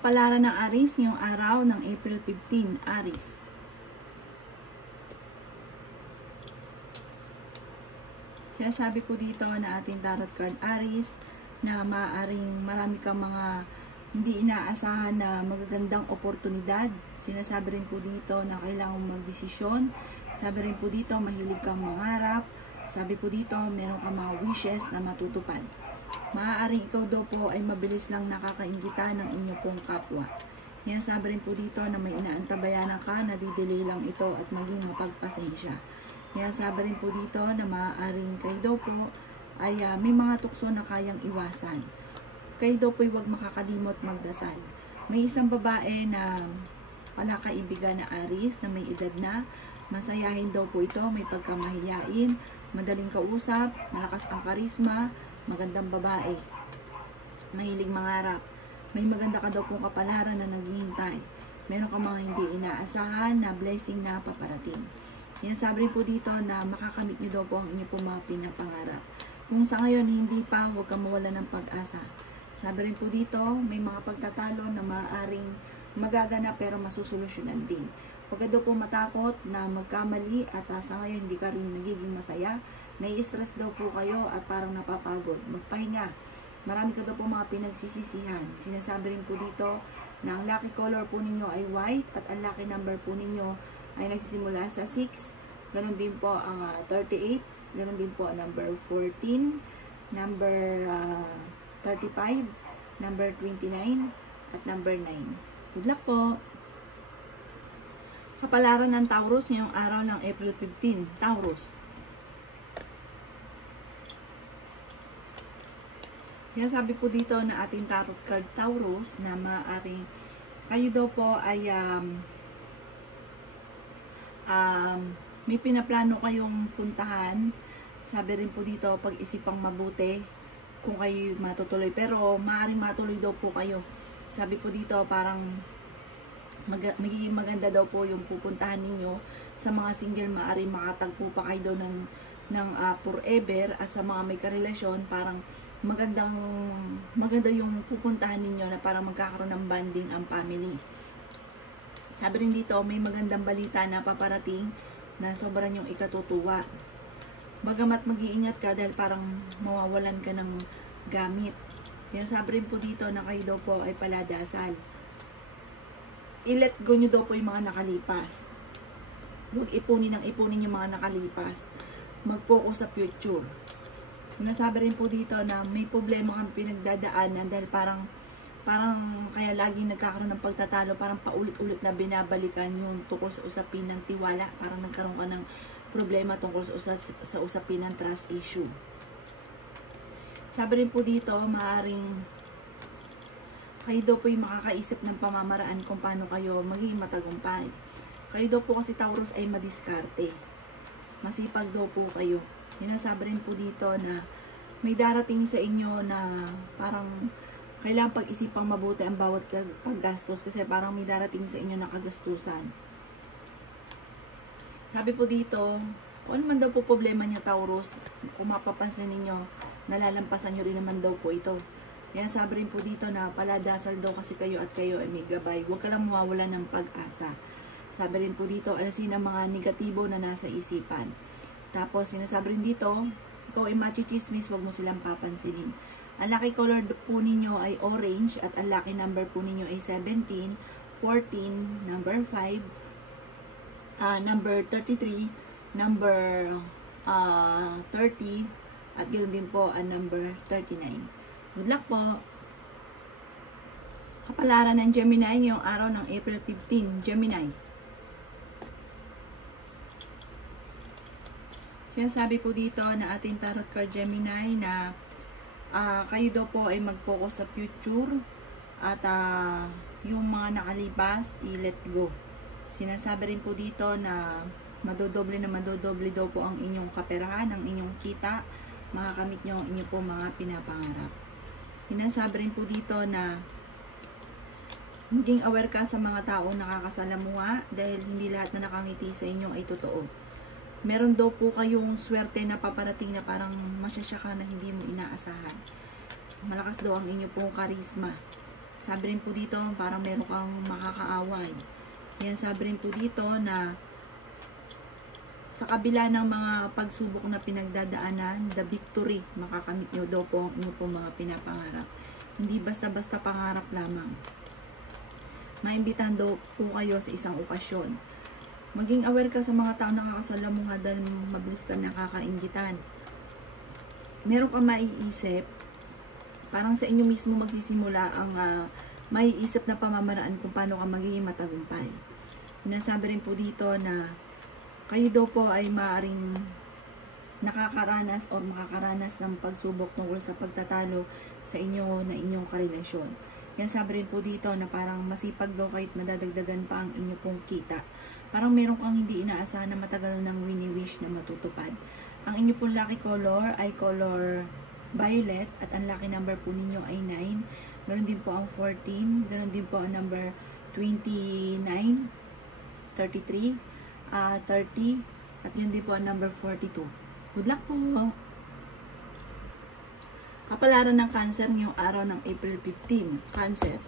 Kapalaran ng Aries ngayong araw ng April 15, Aries. Sinasabi po dito na ating tarot card Aries na maaaring marami kang mga hindi inaasahan na magagandang oportunidad. Sinasabi rin po dito na kailangan magdesisyon. Sabi rin po dito mahilig kang mangarap. Sabi po dito meron kang mga wishes na matutupad. Maaaring ikaw daw po ay mabilis lang nakakainggitan ng inyong pong kapwa. Yan, sabi rin po dito na may inaantabayanan ka, nadidelay lang ito at maging mapagpasensya. Yan, sabi rin po dito na maaaring kayo daw po ay may mga tukso na kayang iwasan. Kayo daw po ay huwag makakalimot magdasal. May isang babae na palakaibigan na Aries na may edad na, masayahin daw po ito, may pagkamahiyain, madaling kausap, malakas ang karisma, magandang babae, mahilig mangarap, may maganda ka daw pong kapalaran na naghihintay, meron ka mga hindi inaasahan na blessing na paparating. Yan, sabi rin po dito na makakamit niyo daw po ang inyong pong mga pinapangarap. Kung sa ngayon hindi pa, huwag kang mawala ng pag-asa. Sabi rin po dito, may mga pagtatalo na maaaring magaganap pero masusolusyonan din. Huwag ka daw po matakot na magkamali at sa ngayon hindi ka rin nagiging masaya. Nai-stress daw po kayo at parang napapagod. Magpahinga. Marami ka daw po mga pinagsisisihan. Sinasabi rin po dito na ang lucky color po ninyo ay white at ang lucky number po ninyo ay nagsisimula sa 6. Ganon din po ang 38. Ganon din po ang number 14, number 35, number 29, at number 9. Good luck po! Kapalaran ng Taurus ngayong araw ng April 15. Taurus. Kaya sabi po dito na ating tarot card Taurus na maaaring kayo daw po ay may pinaplano kayong puntahan. Sabi rin po dito pag-isipang mabuti kung kayo matutuloy. Pero maaaring matuloy daw po kayo. Sabi po dito parang magiging maganda daw po yung pupuntahan ninyo. Sa mga single maaaring makatagpo pa kayo daw ng forever. At sa mga may karelasyon parang maganda yung pupuntahan ninyo na parang magkakaroon ng bonding ang family. Sabi rin dito may magandang balita na paparating na sobrang yung ikatutuwa. Bagamat mag-iingat ka dahil parang mawawalan ka ng gamit. Yan, sabi rin po dito na kayo daw po ay paladasal. I-let go nyo daw po yung mga nakalipas. Huwag ipunin yung mga nakalipas. Mag-focus sa future. Nasabi rin po dito na may problema kang pinagdadaanan dahil parang kaya laging nagkakaroon ng pagtatalo, parang paulit-ulit na binabalikan yung tungkol sa usapin ng tiwala, parang nagkaroon ka ng problema tungkol sa usapin ng trust issue. Sabi rin po dito, maaaring kayo daw po yung makakaisip ng pamamaraan kung paano kayo magiging matagumpay. Kayo daw po kasi Taurus ay madiskarte. Masipag daw po kayo. Sinasabi rin po dito na may darating sa inyo na parang kailangan pag-isipang mabuti ang bawat paggastos kasi parang may darating sa inyo na kagastusan. Sabi po dito, kung ano man daw po problema niya Taurus, kung mapapansin ninyo, nalalampasan nyo rin naman daw po ito. Yan, sabi rin po dito na paladasal daw kasi kayo at kayo ay may gabay. Huwag ka lang mawawala ng pag-asa. Sabi rin po dito, alasin ang mga negatibo na nasa isipan. Tapos, sinasabi rin dito, ikaw ay machichismis, huwag mo silang papansinin. Ang lucky color po ninyo ay orange at ang lucky number po ninyo ay 17, 14, number 5, number 33, number 30, at ganoon din po ang number 39. Good luck po! Kapalaran ng Gemini ngayong araw ng April 15, Gemini. Sinasabi po dito na ating tarot card Gemini na kayo daw po ay mag-focus sa future at yung mga nakalipas i-let go. Sinasabi rin po dito na madodoble daw po ang inyong kaperahan, ang inyong kita, makakamit nyo ang inyong po mga pinapangarap. Sinasabi rin po dito na maging aware ka sa mga taong nakakasalamuha dahil hindi lahat na nakangiti sa inyo ay totoo. Meron daw po kayong swerte na paparating na parang masyasya ka na hindi mo inaasahan. Malakas daw ang inyong pong karisma. Sabi rin po dito, parang meron kang makakaaway. Yan, sabi rin po dito na sa kabila ng mga pagsubok na pinagdadaanan, the victory, makakamit nyo daw po ang inyo pong mga pinapangarap. Hindi basta-basta pangarap lamang. Maimbitahan daw po kayo sa isang okasyon. Maging aware ka sa mga tao na nakakasalamuha dahil mabilis ka nakakainggitan. Meron ka maiisip, parang sa inyo mismo magsisimula ang maiisip na pamamaraan kung paano ka magiging matagumpay. Sinasabi rin po dito na kayo daw po ay maaaring nakakaranas o makakaranas ng pagsubok tungkol sa pagtatalo sa inyong karelasyon. Yan, sabi rin po dito na parang masipag daw kahit madadagdagan pa ang inyo pong kita. Parang meron kang hindi inaasahan na matagal ng wini-wish na matutupad. Ang inyo pong lucky color ay color violet at ang lucky number po ninyo ay 9. Ganon din po ang 14. Ganon din po ang number 29, 33, 30, at yun din po ang number 42. Good luck po! Kapalaran ng Cancer ngayong araw ng April 15. Cancer.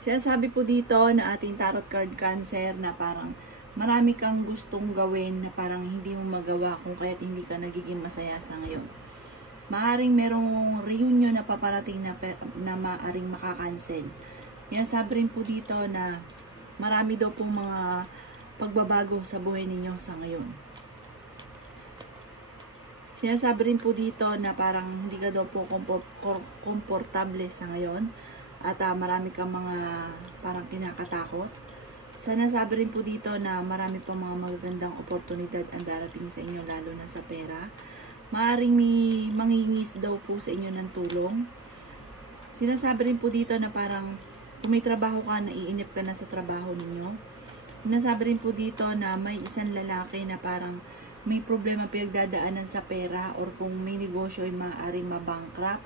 Sinasabi po dito na ating tarot card Cancer na parang marami kang gustong gawin na parang hindi mo magawa kung kaya't hindi ka nagiging masaya sa ngayon. Maaring merong reunion na paparating na maaring makakancel. Yan, sabi rin po dito na marami daw pong mga pagbabago sa buhay ninyo sa ngayon. Sinasabi rin po dito na parang hindi ka daw po komportable sa ngayon at marami kang mga parang kinakatakot. Sinasabi rin po dito na marami pong mga magagandang oportunidad ang darating sa inyo lalo na sa pera. Maaring may mangingis daw po sa inyo ng tulong. Sinasabi rin po dito na parang kung may trabaho ka, naiinip ka na sa trabaho ninyo. Sinasabi rin po dito na may isang lalaki na parang may problema pinagdadaanan sa pera or kung may negosyo ay maaaring mabankrupt.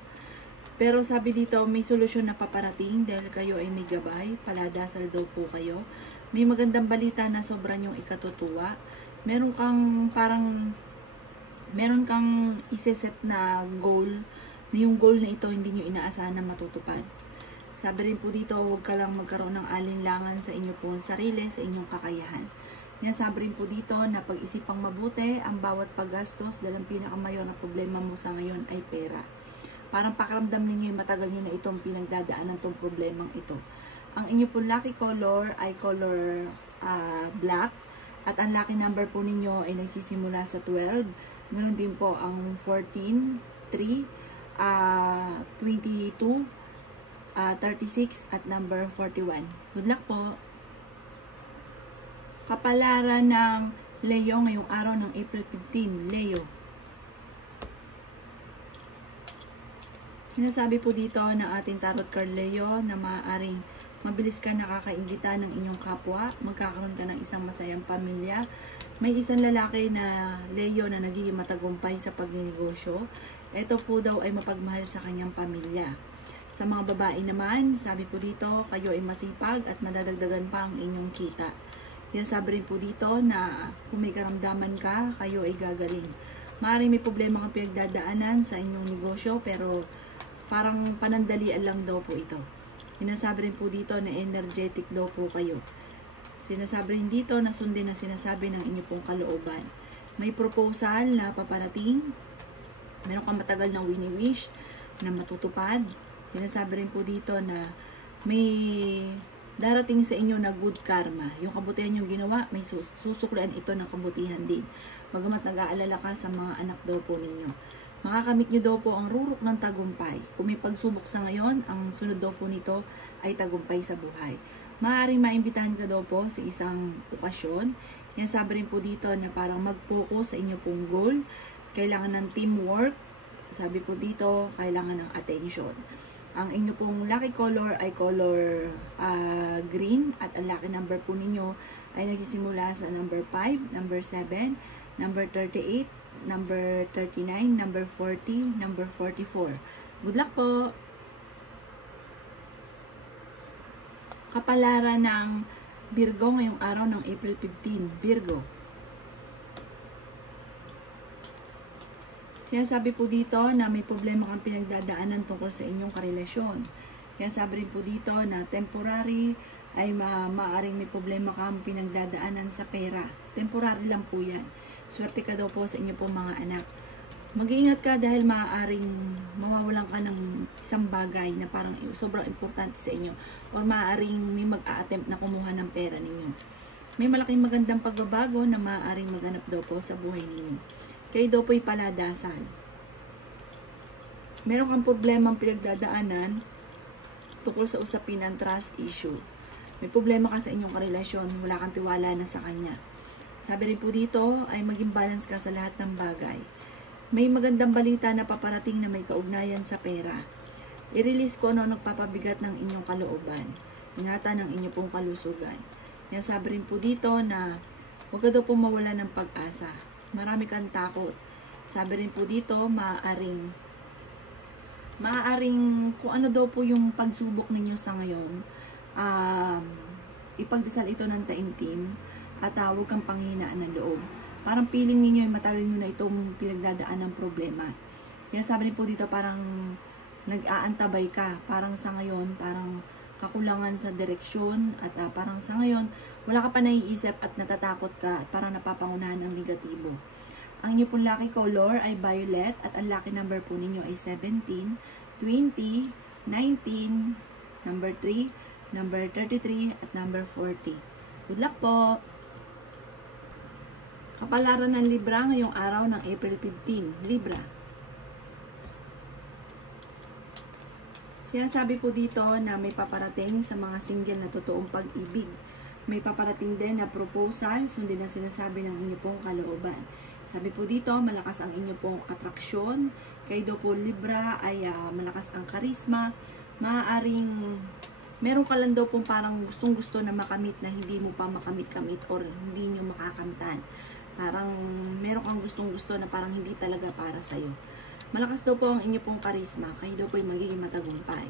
Pero sabi dito may solusyon na paparating dahil kayo ay may gabay, paladasal daw po kayo. May magandang balita na sobrang yung ikatutuwa. Meron kang iseset na goal, na yung goal na ito hindi nyo inaasahan na matutupad. Sabi rin po dito, huwag ka lang magkaroon ng alinlangan sa inyo pong sarili, sa inyong kakayahan. Yan, sabi rin po dito na pag-isipang mabuti ang bawat paggastos dahil ang pinakamayor na problema mo sa ngayon ay pera. Parang pakiramdam ninyo yung matagal nyo na itong pinagdadaanan itong problemang ito. Ang inyo pong lucky color ay color black at ang lucky number po ninyo ay nagsisimula sa 12. Ganoon din po ang 14, 3, 22, 36 at number 41. Good luck po! Kapalaran ng Leo ngayong araw ng April 15. Leo. Sinasabi po dito na ating tarot card Leo na maaaring mabilis ka nakakainggitan ng inyong kapwa, magkakaroon ka ng isang masayang pamilya. May isang lalaki na Leo na nagiging matagumpay sa pagninegosyo. Ito po daw ay mapagmahal sa kanyang pamilya. Sa mga babae naman, sabi po dito, kayo ay masipag at madadagdagan pa ang inyong kita. Yan, sabi rin po dito na kung may karamdaman ka, kayo ay gagaling. Maaaring may problema kang pinagdadaanan sa inyong negosyo pero parang panandalian lang daw po ito. Sinasabi rin po dito na energetic daw po kayo. Sinasabi rin dito na sundin na sinasabi ng inyo pong kalooban. May proposal na paparating. Meron kang matagal na wini-wish na matutupad. Sinasabi rin po dito na may darating sa inyo na good karma. Yung kabutihan yung ginawa, may susuklian ito ng kabutihan din. Bagamat nag-aalala ka sa mga anak daw po ninyo. Makakamit nyo daw po ang rurok ng tagumpay. Kung may pagsubok sa ngayon, ang sunod daw po nito ay tagumpay sa buhay. Maaaring maimbitahan ka daw po sa isang okasyon. Yan, sabi rin po dito na parang mag-focus sa inyo pong goal. Kailangan ng teamwork. Sabi po dito, kailangan ng attention. Ang inyo pong lucky color ay color green at ang lucky number po ninyo ay nagsisimula sa number 5, number 7, number 38, number 39, number 40, number 44. Good luck po! Kapalaran ng Virgo ngayong araw ng April 15. Virgo. Sinasabi po dito na may problema kang pinagdadaanan tungkol sa inyong karelasyon. Sinasabi rin po dito na temporary ay maaaring may problema kang pinagdadaanan sa pera. Temporary lang po yan. Swerte ka daw po sa inyo po mga anak. Mag-iingat ka dahil maaaring mawawalan ka ng isang bagay na parang sobrang importante sa inyo, or maaaring may mag-a-attempt na kumuha ng pera ninyo. May malaking magandang pagbabago na maaaring maganap daw po sa buhay ninyo. Kayo daw po'y paladasan. Meron kang problemang pinagdadaanan tungkol sa usapin ng trust issue. May problema ka sa inyong karelasyon, wala kang tiwala na sa kanya. Sabi rin po dito ay maging balance ka sa lahat ng bagay. May magandang balita na paparating na may kaugnayan sa pera. I-release ko ano nagpapabigat ng inyong kalooban. Ingatan ang inyong pong kalusugan. Yan, sabi rin po dito na huwag ka daw po mawala ng pag-asa. Marami kang takot. Sabi rin po dito, maaaring kung ano daw po yung pagsubok ninyo sa ngayon, ipagdasal ito ng taimtim at huwag kang panghinaan ng loob. Parang feeling ninyo ay matagal nyo na itong pinagdadaan ng problema. Yan, sabi rin po dito, parang nag-aantabay ka. Parang sa ngayon, parang kakulangan sa direksyon at parang sa ngayon, wala ka pa naiisip at natatakot ka at parang napapangunahan ng negatibo. Ang inyo pong lucky color ay violet at ang lucky number po ninyo ay 17, 20, 19, number 3, number 33 at number 40. Good luck po! Kapalaran ng Libra ngayong araw ng April 15. Libra. Sinasabi po dito na may paparating sa mga single na totoong pag-ibig. May paparating din na proposal, sundin na sinasabi ng inyo pong kalooban. Sabi po dito, malakas ang inyo pong atraksyon. Kayo daw po Libra ay malakas ang karisma. Maaaring meron ka lang daw pong parang gustong-gusto na makamit na hindi mo pa makamit-kamit or hindi nyo makakamtan. Parang meron kang gustong-gusto na parang hindi talaga para sa'yo. Malakas daw po ang inyo pong karisma. Kayo daw po ay magiging matagumpay.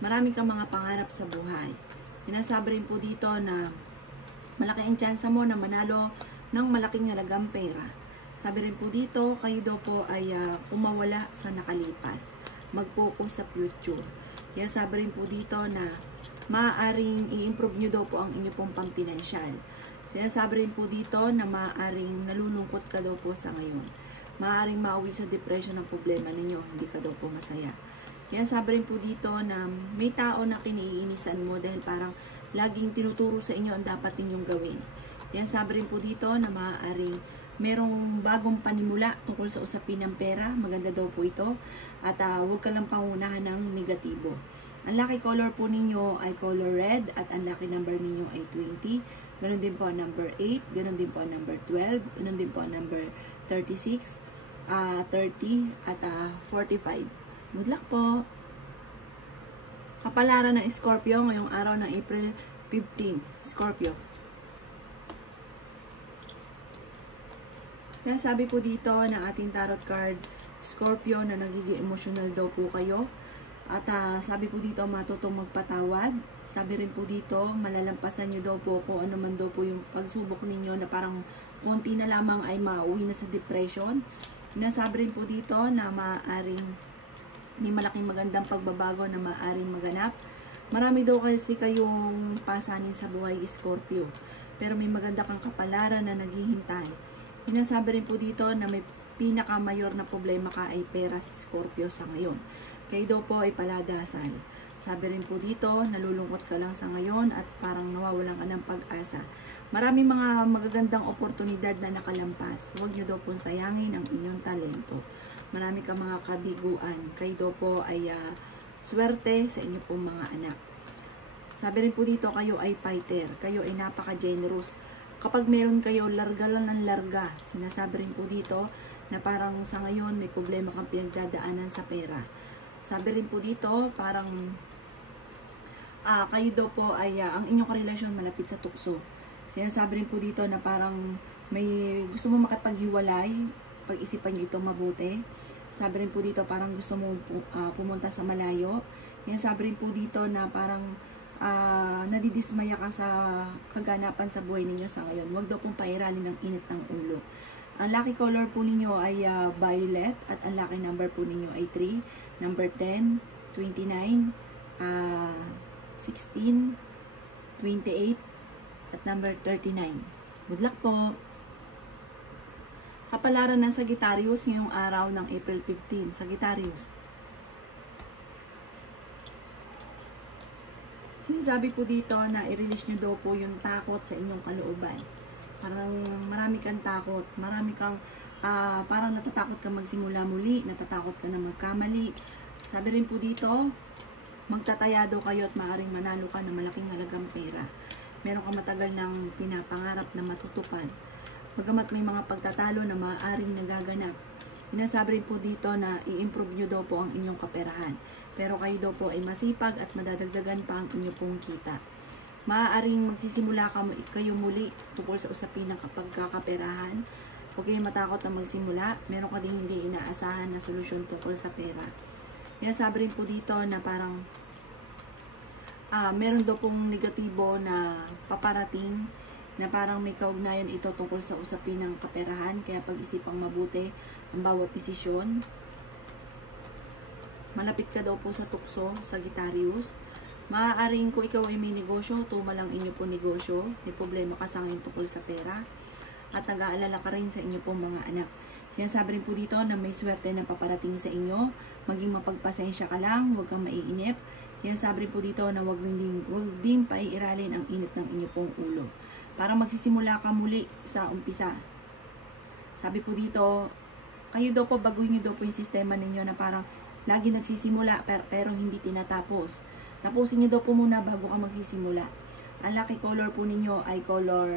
Marami kang mga pangarap sa buhay. Sinasabi rin po dito na malaki ang tsansa mo na manalo ng malaking halagang pera. Sabi rin po dito, kayo daw po ay kumawala sa nakalipas. Mag-focus sa future. Kaya sabi rin po dito na maaaring i-improve nyo daw po ang inyo pong pampinansyal. Sinasabi rin po dito na maaaring nalulungkot ka daw po sa ngayon. Maaaring mauwi sa depression ang problema ninyo, hindi ka daw po masaya. Kaya sabi rin po dito na may tao na kiniinisan mo dahil parang laging tinuturo sa inyo ang dapat ninyong gawin. Kaya sabi rin po dito na maaaring merong bagong panimula tungkol sa usapin ng pera. Maganda daw po ito. At huwag ka lang pangunahan ng negatibo. Ang lucky color po ninyo ay color red at ang lucky number ninyo ay 20. Ganon din po ang number 8, ganon din po ang number 12, ganon din po ang number 36, 30, at 45. Good luck po! Kapalaran ng Scorpio ngayong araw ng April 15. Scorpio. Sinasabi po dito ng ating tarot card, Scorpio, na nagiging emotional daw po kayo. At sabi po dito, matutong magpatawad. Sabi rin po dito, malalampasan nyo daw po kung ano man daw po yung pagsubok ninyo na parang konti na lamang ay mauwi na sa depression. Nasabi rin po dito na maaaring may malaking magandang pagbabago na maaaring maganap. Marami daw kasi kayong pasanin sa buhay, Scorpio. Pero may maganda kang kapalaran na naghihintay. Sinasabi rin po dito na may pinakamayor na problema ka ay pera, Scorpio, sa ngayon. Kayo daw po ay paladasan. Sabi rin po dito, nalulungkot ka lang sa ngayon at parang nawawalan ka ng pag-asa. Maraming mga magagandang oportunidad na nakalampas. Huwag nyo daw pong sayangin ang inyong talento. Marami ka mga kabiguan. Kayo daw po ay swerte sa inyo pong mga anak. Sabi rin po dito, kayo ay fighter. Kayo ay napaka-generous. Kapag meron kayo, larga lang ng larga. Sinasabi rin po dito na parang sa ngayon may problema kang pinagdadaanan sa pera. Sabi rin po dito, parang kayo daw po ay ang inyong karelasyon malapit sa tukso. Sinasabi rin po dito na parang may gusto mo makapaghiwalay, pag-isipan nyo ito mabuti. Sabi rin po dito, parang gusto mo pumunta sa malayo. Yan, sabi rin po dito na parang nadidismaya ka sa kaganapan sa buhay ninyo sa ngayon. Huwag daw pong pairalin ng init ng ulo. Ang lucky color po ninyo ay violet at ang lucky number po ninyo ay 3, number 10, 29, 16, 28, at number 39. Good luck po! Kapalaran ng Sagittarius ngayong araw ng April 15. Sagittarius. Sinasabi po dito na i-release nyo daw po yung takot sa inyong kalooban. Parang marami kang takot, marami kang parang natatakot ka magsimula muli, natatakot ka na magkamali. Sabi rin po dito, magtataya daw kayo at maaaring manalo ka ng malaking halagang pera. Meron kang matagal ng pinapangarap na matutupad. Bagamat may mga pagtatalo na maaaring nagaganap. Inasabi rin po dito na i-improve nyo daw po ang inyong kaperahan. Pero kayo daw po ay masipag at madadagdagan pa ang inyong pong kita. Maaaring magsisimula kayo muli tungkol sa usapin ng kapagkakaperahan. Huwag kayong matakot na magsimula. Meron ka din hindi inaasahan na solusyon tungkol sa pera. Inasabi rin po dito na parang meron daw pong negatibo na paparating na parang may kaugnayan ito tungkol sa usapin ng kaperahan, kaya pag-isipang mabuti ang bawat desisyon. Malapit ka daw po sa tukso, Sagittarius. Maaaring kung ikaw ay may negosyo, tumalang inyo po negosyo, may problema ka sa ngayon tungkol sa pera, at nag-aalala ka rin sa inyo pong mga anak. Sinasabi rin po dito na may swerte na paparating sa inyo, maging mapagpasensya ka lang, huwag kang maiinip. Sinasabi rin po dito na huwag din paiiralin ang init ng inyo pong ulo. Para magsisimula ka muli sa umpisa. Sabi po dito, kayo daw po, baguhin nyo daw po yung sistema ninyo na parang lagi nagsisimula pero hindi tinatapos. Tapusin nyo daw po muna bago ka magsisimula. Ang lucky color po ninyo ay color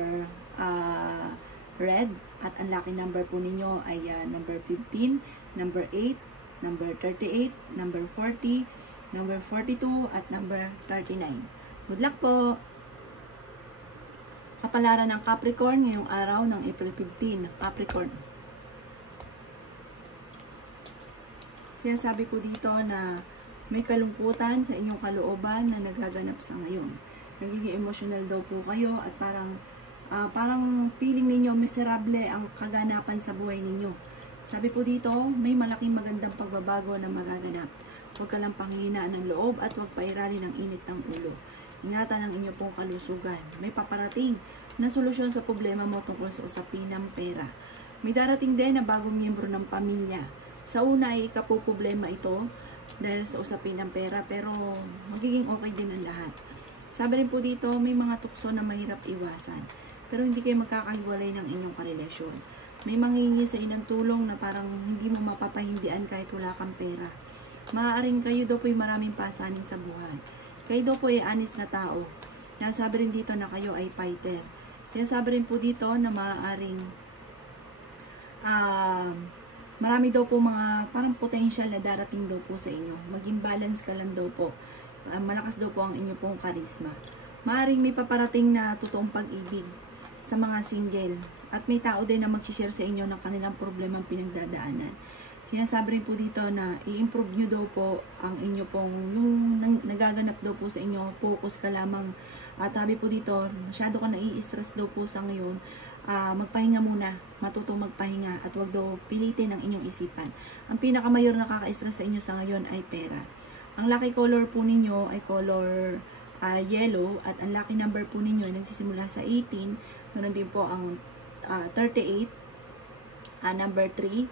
red at ang lucky number po ninyo ay number 15, number 8, number 38, number 40, number 42 at number 39. Good luck po! Kapalaran ng Capricorn ngayong araw ng April 15. Capricorn. Sinasabi ko dito na may kalungkutan sa inyong kalooban na nagaganap sa ngayon. Nagiging emotional daw po kayo at parang feeling ninyo miserable ang kaganapan sa buhay ninyo. Sabi po dito, may malaking magandang pagbabago na magaganap. Huwag ka lang panghihinaan ng loob at huwag pairalin ng init ng ulo. Ingatan ang inyong pong kalusugan. May paparating na solusyon sa problema mo tungkol sa usapin ng pera. May darating din na bagong miyembro ng pamilya. Sa una ay ikapoproblema ito dahil sa usapin ng pera, pero magiging okay din ang lahat. Sabi rin po dito, may mga tukso na mahirap iwasan, pero hindi kayo magkakahiwalay ng inyong karelasyon. May manghihingi sa inyong tulong na parang hindi mo mapapahindian kahit wala kang pera. Maaaring kayo daw po'y maraming pasanin sa buhay. Kayo daw po ay honest na tao. Nasabi rin dito na kayo ay fighter. Kaya sabi rin po dito na maaaring marami daw po mga parang potential na darating daw po sa inyo. Maging balance ka lang daw po. Malakas daw po ang inyo pong karisma. Maaaring may paparating na totoong pag-ibig sa mga single. At may tao din na mag-share sa inyo ng kanilang problemang pinagdadaanan. Sinasabi rin po dito na i-improve nyo daw po ang inyo pong, yung nagaganap daw po sa inyo, focus ka lamang. At sabi po dito, masyado ka nai-stress daw po sa ngayon, magpahinga muna, matutong magpahinga at wag daw pilitin ang inyong isipan. Ang pinakamayor na nakaka-stress sa inyo sa ngayon ay pera. Ang lucky color po ninyo ay color yellow at ang lucky number po ninyo ay nagsisimula sa 18, ganoon din po ang 38, number 3,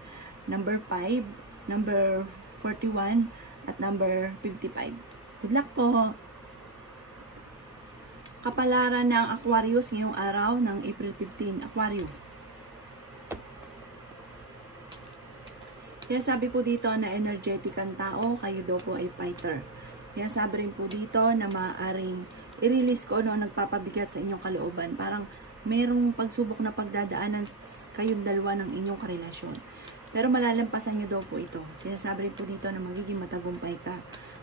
number 5, number 41, at number 55. Good luck po! Kapalaran ng Aquarius ngayong araw ng April 15. Aquarius. Kaya sabi po dito na energetic ang tao, kayo daw po ay fighter. Kaya sabi rin po dito na maaaring i-release ko ano nagpapabigat sa inyong kalooban. Parang mayroong pagsubok na pagdadaanan kayong dalawa ng inyong karelasyon. Pero malalampasan nyo daw po ito. Sinasabi rin po dito na magiging matagumpay ka.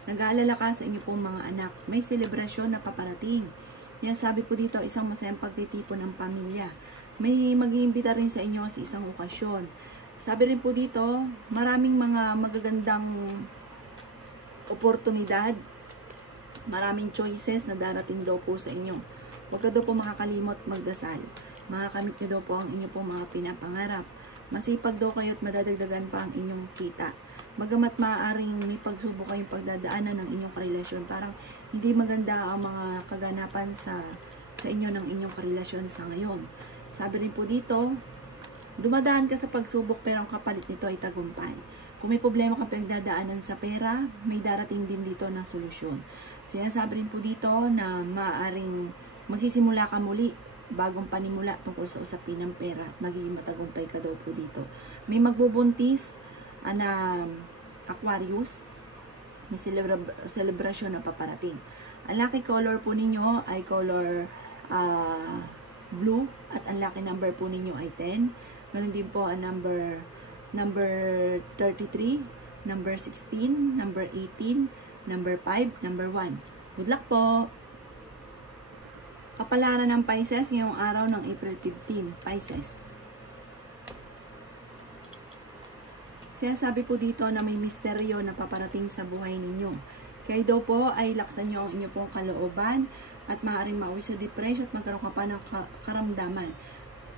Nag-aalala ka sa inyo pong mga anak. May selebrasyon na paparating. Yan sabi po dito, isang masayang pagtitipon ng pamilya. May mag-iimbita rin sa inyo sa isang okasyon. Sabi rin po dito, maraming mga magagandang oportunidad. Maraming choices na darating daw po sa inyo. Huwag ka daw po makakalimot magdasal. Makakamit nyo daw po ang inyo pong mga pinapangarap. Masipag daw kayo at madadagdagan pa ang inyong kita. Bagamat maaaring may pagsubok kayong pagdadaanan ng inyong karelasyon, parang hindi maganda ang mga kaganapan sa inyo ng inyong karelasyon sa ngayon. Sabi rin po dito, dumadaan ka sa pagsubok pero ang kapalit nito ay tagumpay. Kung may problema kang pinagdadaanan sa pera, may darating din dito na solusyon. Sinasabi rin po dito na maaaring magsisimula ka muli, bagong panimula tungkol sa usapin ng pera at magiging matagumpay ka daw po dito. May magbubuntis na Aquarius, may celebration na paparating. Ang lucky color po ninyo ay color blue at ang lucky number po ninyo ay 10. Ganun din po ang number 33, number 16, number 18, number 5, number 1. Good luck po! Kapalaran ng Pisces ngayong araw ng April 15. Pisces. Sinasabi ko dito na may misteryo na paparating sa buhay ninyo. Kaya daw po ay laksan nyo ang inyo pong kalooban at maaaring mauwi sa depression at magkaroon ka pa ng karamdaman.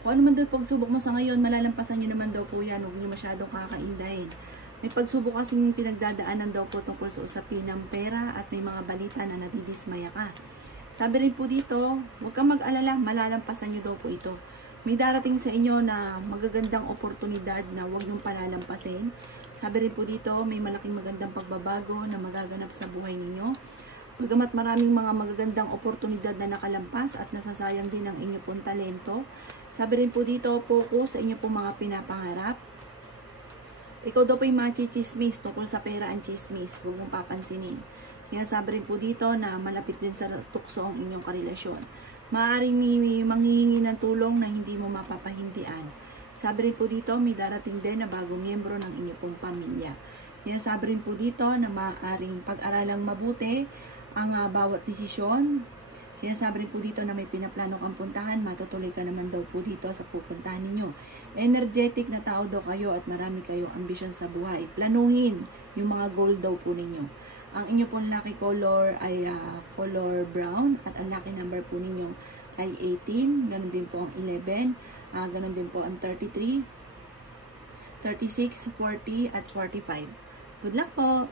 Kung ano man daw pagsubok mo sa ngayon, malalampasan nyo naman daw po yan. Huwag nyo masyadong kakaindahin. May pagsubok kasing pinagdadaanan daw po tungkol sa usapin ng pera at may mga balita na nadidismaya ka. Sabi rin po dito, huwag kang mag-alala, malalampasan nyo daw po ito. May darating sa inyo na magagandang oportunidad na huwag nyo palalampasin. Sabi rin po dito, may malaking magandang pagbabago na magaganap sa buhay ninyo. Bagamat maraming mga magagandang oportunidad na nakalampas at nasasayang din ang inyo pong talento. Sabi rin po dito, focus sa inyo pong mga pinapangarap. Ikaw daw po yung machi-chismis tungkol sa pera ang chismis. Huwag mong papansinin. Kaya sabi rin po dito na malapit din sa tukso ang inyong karelasyon. Maaaring may manghihingi ng tulong na hindi mo mapapahindian. Sabi rin po dito, may darating din na bagong miyembro ng inyong pong pamilya. Kaya sabi rin po dito na maaaring pag-aralang mabuti ang bawat desisyon. Sinasabi rin po dito na may pinaplano kang puntahan, matutuloy ka naman daw po dito sa pupuntahan ninyo. Energetic na tao daw kayo at marami kayong ambisyon sa buhay. Planuhin yung mga goal daw po ninyo. Ang inyo pong lucky color ay color brown at ang lucky number po ninyo ay 18. Ganun din po ang 11. Ganun din po ang 33, 36, 40 at 45. Good luck po!